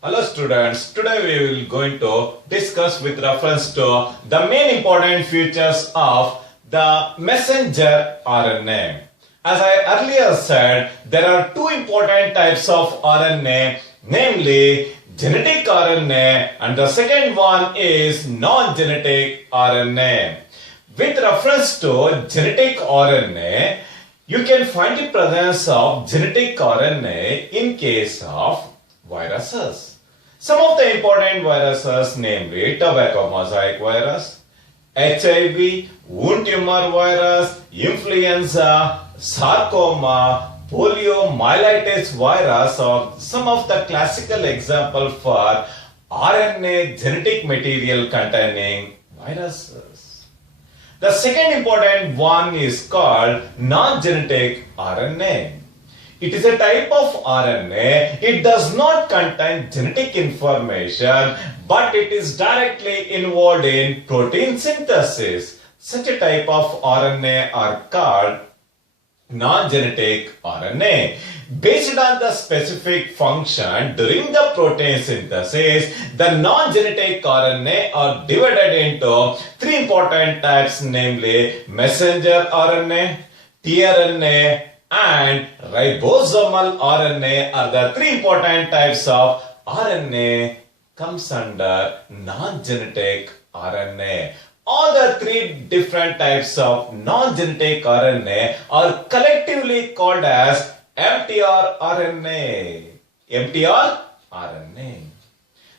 Hello students, today we will going to discuss with reference to the main important features of the messenger RNA. As I earlier said, there are two important types of RNA, namely genetic RNA and the second one is non-genetic RNA. With reference to genetic RNA, you can find the presence of genetic RNA in case of viruses. Some of the important viruses, namely tobacco mosaic virus, HIV, wound tumor virus, influenza, sarcoma, poliomyelitis virus are some of the classical examples for RNA genetic material containing viruses. The second important one is called non-genetic RNA. It is a type of RNA. It does not contain genetic information, but it is directly involved in protein synthesis. Such a type of RNA are called non-genetic RNA. Based on the specific function during the protein synthesis, the non-genetic RNA are divided into three important types, namely messenger RNA, tRNA, and ribosomal RNA are the three important types of RNA comes under non-genetic RNA. All the three different types of non-genetic RNA are collectively called as mtRNA. mtRNA.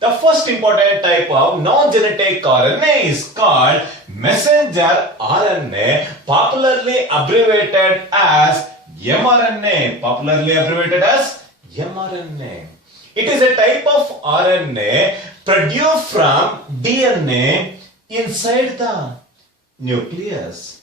The first important type of non-genetic RNA is called messenger RNA, popularly abbreviated as mRNA. It is a type of RNA produced from DNA inside the nucleus.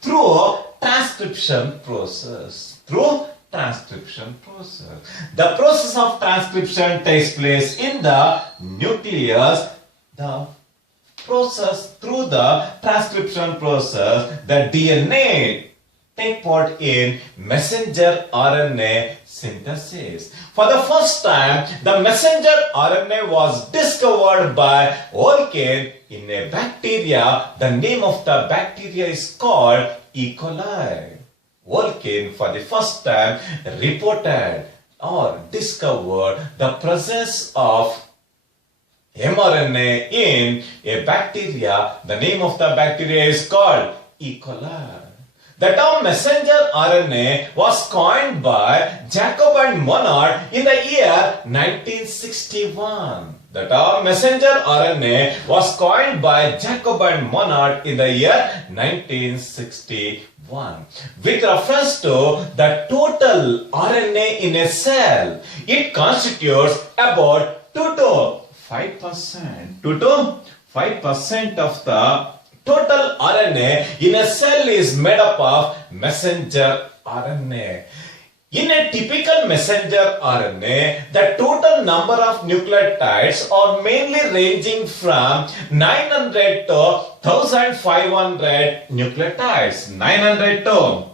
Through transcription process. The process of transcription takes place in the nucleus. Through the transcription process, the DNA take part in messenger RNA synthesis. For the first time, the messenger RNA was discovered by Wolkin in a bacteria. The name of the bacteria is called E. coli. Wolkin for the first time reported or discovered the presence of mRNA in a bacteria. The name of the bacteria is called E. coli. The term messenger RNA was coined by Jacob and Monod in the year 1961. The term messenger RNA was coined by Jacob and Monod in the year 1961. With reference to the total RNA in a cell, it constitutes about 2 to 5%. 2 to 5% of the total RNA in a cell is made up of messenger RNA. In a typical messenger RNA, the total number of nucleotides are mainly ranging from 900 to 1500 nucleotides. 900 to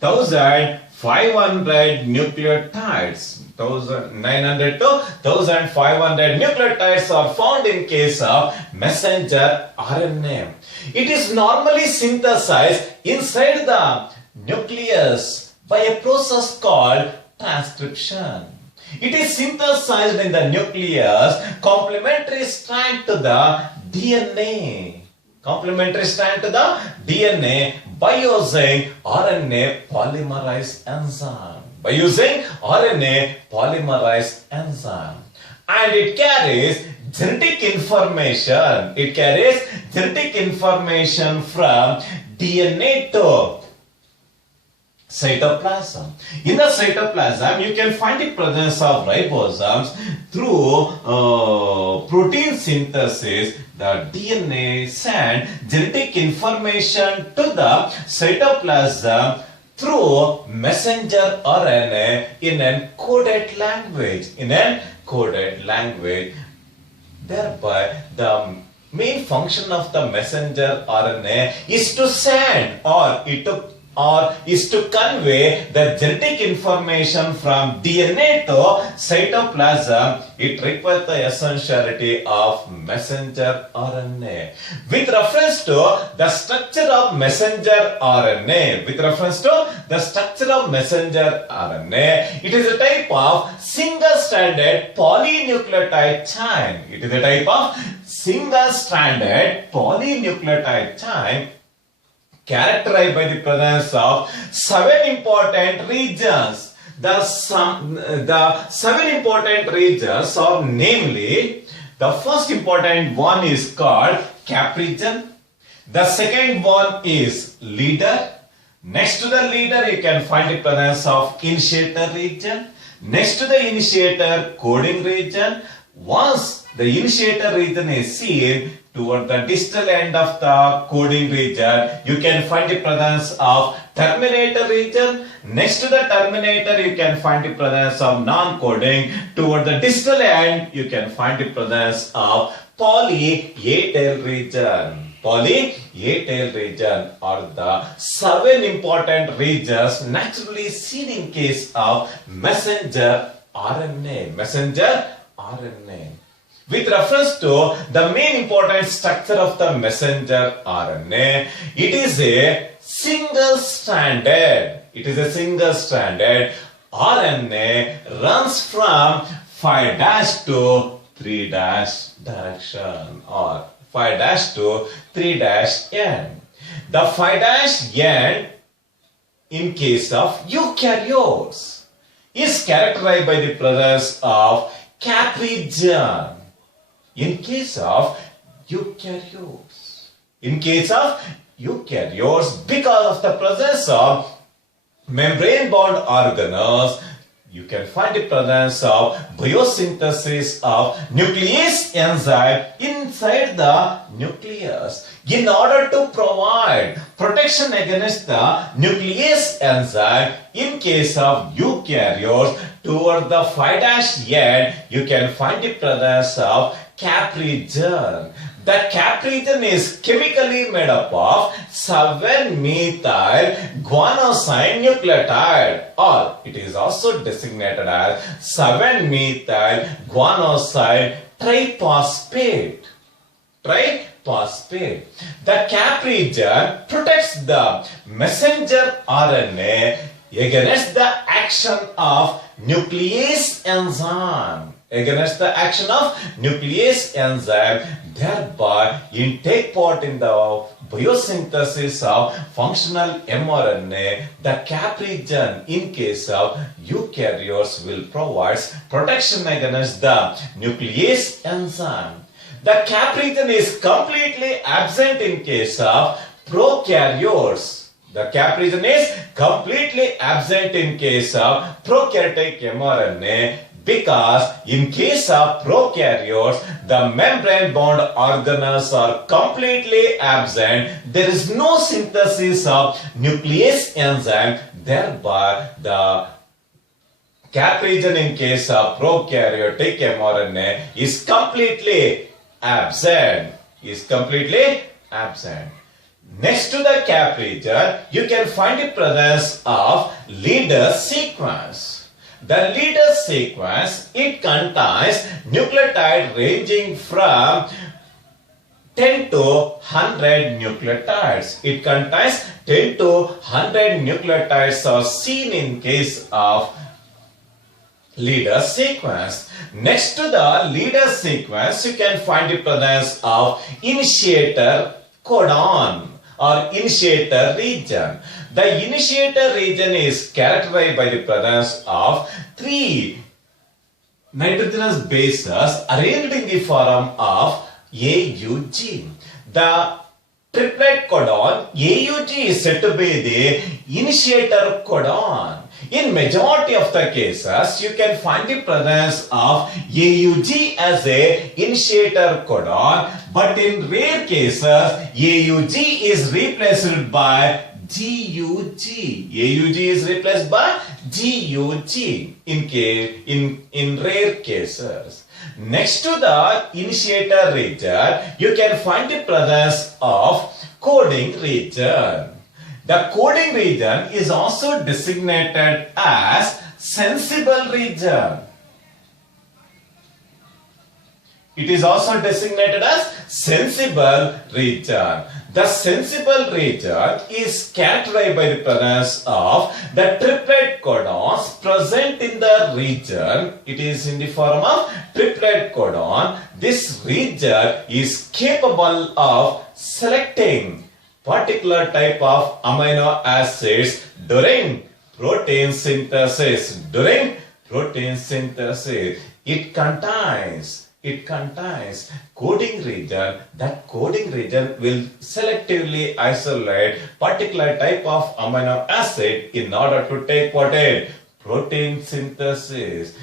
1500 nucleotides. 900 to 1500 nucleotides are found in case of messenger RNA. It is normally synthesized inside the nucleus by a process called transcription. It is synthesized in the nucleus, complementary strand to the DNA. By using RNA polymerase enzyme. And it carries genetic information from DNA to cytoplasm. In the cytoplasm, you can find the presence of ribosomes. Through protein synthesis, the DNA sends genetic information to the cytoplasm through messenger RNA in encoded language. Thereby, the main function of the messenger RNA is to send or or is to convey the genetic information from DNA to cytoplasm, it requires the essentiality of messenger RNA. With reference to the structure of messenger RNA, it is a type of single-stranded polynucleotide chain. Characterized by the presence of 7 important regions. The 7 important regions are namely, the first important one is called cap region. The second one is leader. Next to the leader, you can find the presence of initiator region. Next to the initiator, coding region. Once the initiator region is seen, toward the distal end of the coding region, you can find the presence of Terminator region. Next to the Terminator, you can find the presence of non-coding. Toward the distal end, you can find the presence of poly-A tail region. Poly-A tail region are the 7 important regions naturally seen in case of messenger RNA. With reference to the main important structure of the messenger RNA, it is a single-stranded RNA runs from 5' to 3' direction, or 5' to 3' end. The 5' end in case of eukaryotes is characterized by the presence of cap region. In case of eukaryotes, because of the presence of membrane-bound organelles, you can find the presence of biosynthesis of nuclease enzyme inside the nucleus. In order to provide protection against the nuclease enzyme, in case of eukaryotes, toward the 5' end, you can find the presence of cap region. The cap region is chemically made up of 7-methyl guanosine nucleotide, or it is also designated as 7-methyl guanosine triphosphate. The cap region protects the messenger RNA against the action of nuclease enzyme. Thereby take part in the biosynthesis of functional mRNA. The cap region in case of eukaryotes will provide protection against the nuclease enzyme. The cap region is completely absent in case of prokaryotes. The cap region is completely absent in case of prokaryotic mRNA, because in case of prokaryotes, the membrane-bound organelles are completely absent. There is no synthesis of nuclease enzyme. Thereby, the cap region in case of prokaryotic mRNA is completely absent. Next to the cap region, you can find the presence of leader sequence. The leader sequence, it contains nucleotide ranging from 10 to 100 nucleotides. 10 to 100 nucleotides are seen in case of leader sequence. Next to the leader sequence, you can find the presence of initiator codon or initiator region. The initiator region is characterized by the presence of 3 nitrogenous bases arranged in the form of AUG. The triplet codon AUG is said to be the initiator codon. In majority of the cases, you can find the presence of AUG as a initiator codon, but in rare cases, AUG is replaced by GUG. AUG is replaced by GUG in rare cases. Next to the initiator region, you can find the presence of coding region. The coding region is also designated as sensible region. It is also designated as sensible region. The sensible region is characterized by the presence of the triplet codons present in the region. It is in the form of triplet codon. This region is capable of selecting particular type of amino acids during protein synthesis. It contains coding region. That coding region will selectively isolate particular type of amino acid in order to take part in protein synthesis.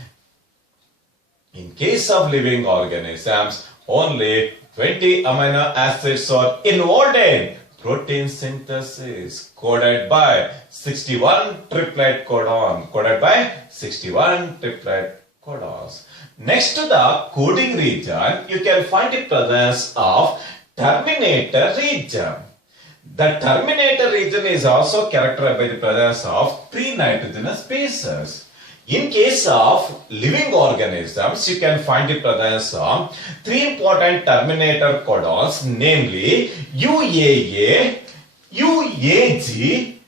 In case of living organisms, only 20 amino acids are involved in protein synthesis, coded by 61 triplet codon. Next to the coding region, you can find the presence of terminator region. The terminator region is also characterized by the presence of 3 nitrogenous bases. In case of living organisms, you can find the presence of 3 important terminator codons, namely UAA, UAG,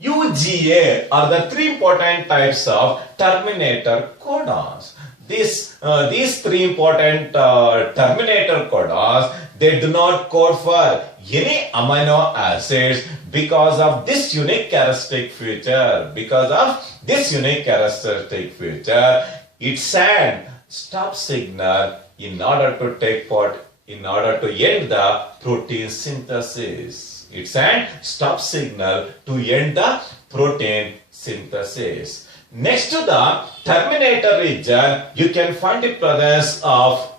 UGA are the 3 important types of terminator codons. These 3 important terminator codons, they do not code for any amino acids because of this unique characteristic feature. It sends stop signal in order to end the protein synthesis. It sends stop signal to end the protein synthesis. Next to the terminator region, you can find the presence of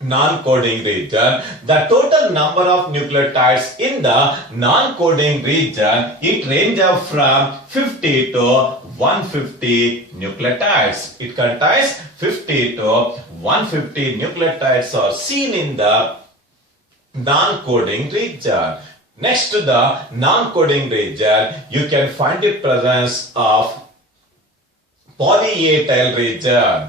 non-coding region. The total number of nucleotides in the non-coding region, it ranges from 50 to 150 nucleotides. It contains 50 to 150 nucleotides are seen in the non-coding region. Next to the non-coding region, you can find the presence of polyatyl region.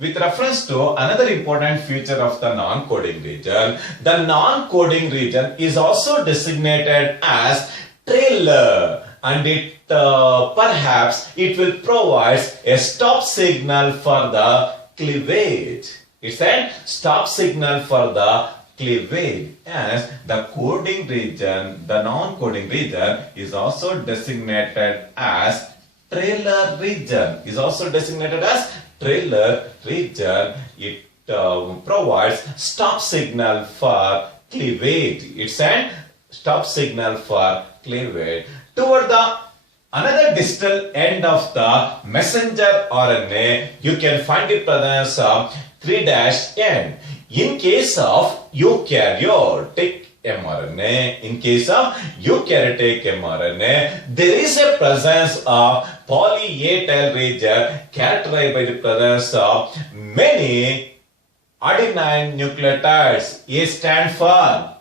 With reference to another important feature of the non-coding region, the non-coding region is also designated as trailer, and it perhaps it will provide a stop signal for the cleavage. It's a stop signal for the cleavage, as the coding region, the non-coding region is also designated as trailer region. It provides stop signal for cleavage. It's a stop signal for cleavage. Toward the another distal end of the messenger RNA, you can find the presence of 3'N. In case of eukaryotic mRNA, there is a presence of polyatyl region characterized by the presence of many adenine nucleotides. A stands for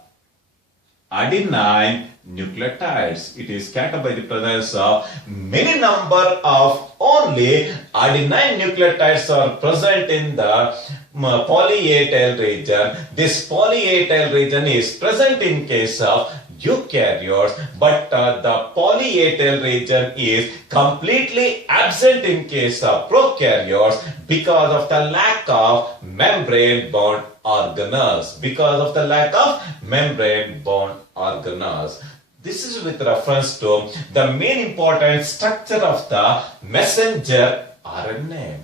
adenine nucleotides. It is characterized by the presence of many number of only adenine nucleotides are present in the polyatyl region. This polyatyl region is present in case of eukaryotes, but the polyatyl region is completely absent in case of prokaryotes because of the lack of membrane bound organelles. This is with reference to the main important structure of the messenger RNA.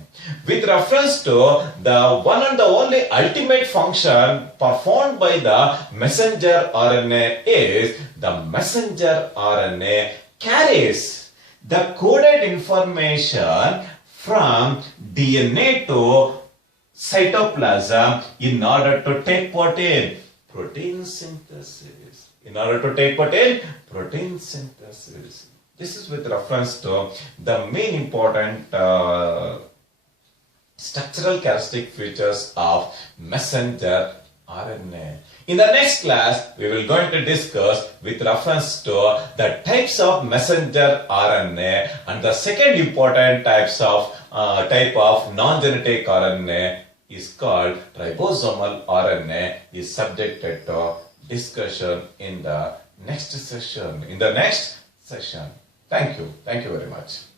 With reference to the one and the only ultimate function performed by the messenger RNA is the messenger RNA carries the coded information from DNA to cytoplasm in order to take part in protein synthesis. This is with reference to the main important structural characteristic features of messenger RNA. In the next class, we will going to discuss with reference to the types of messenger RNA and the second important type of non-genetic RNA is called ribosomal RNA is subjected to discussion in the next session. Thank you. Thank you very much.